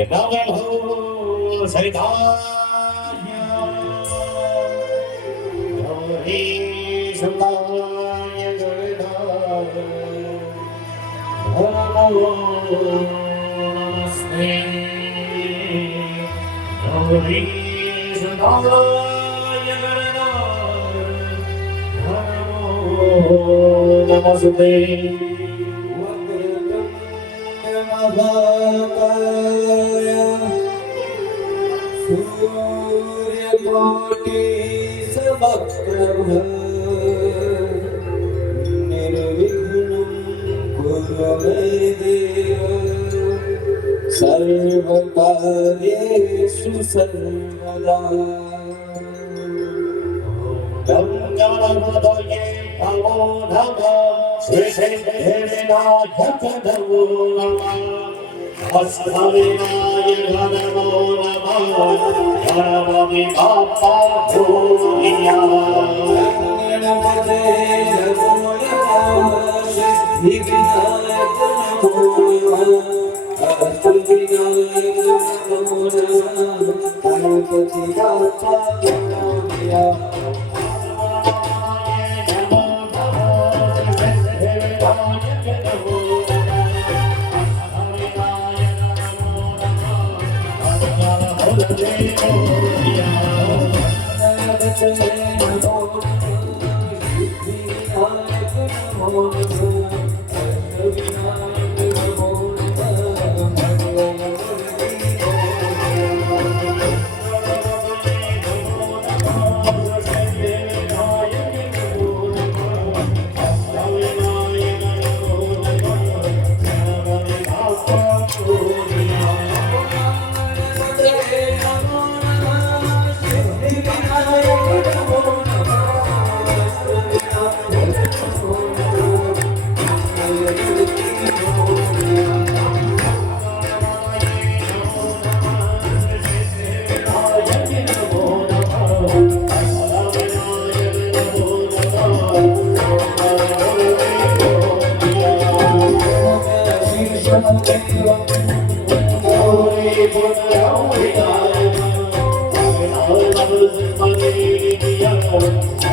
नमो सरिताय गौरी सुताय गरुडाय नमो नमस्ते गौरी सुताय गरुडाय नमो नमस्ते सूर्यकोटि समप्रभ निर्विघ्नं कुरु मे देव सर्वकार्येषु सर्वदा गंगाधये नमो नमः श्री सिद्धिविनायक नमो नमः अष्टविनायक नमो नमः गणपति बाप्पा मोरया गणपते नमो नमः सिद्धिविनायक नमो नमः अष्टविनायक नमो नमः गणपति बाप्पा मोरया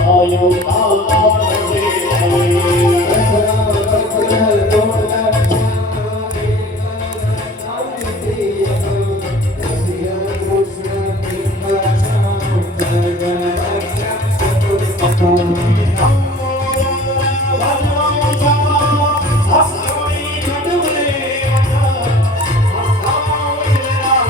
Ayum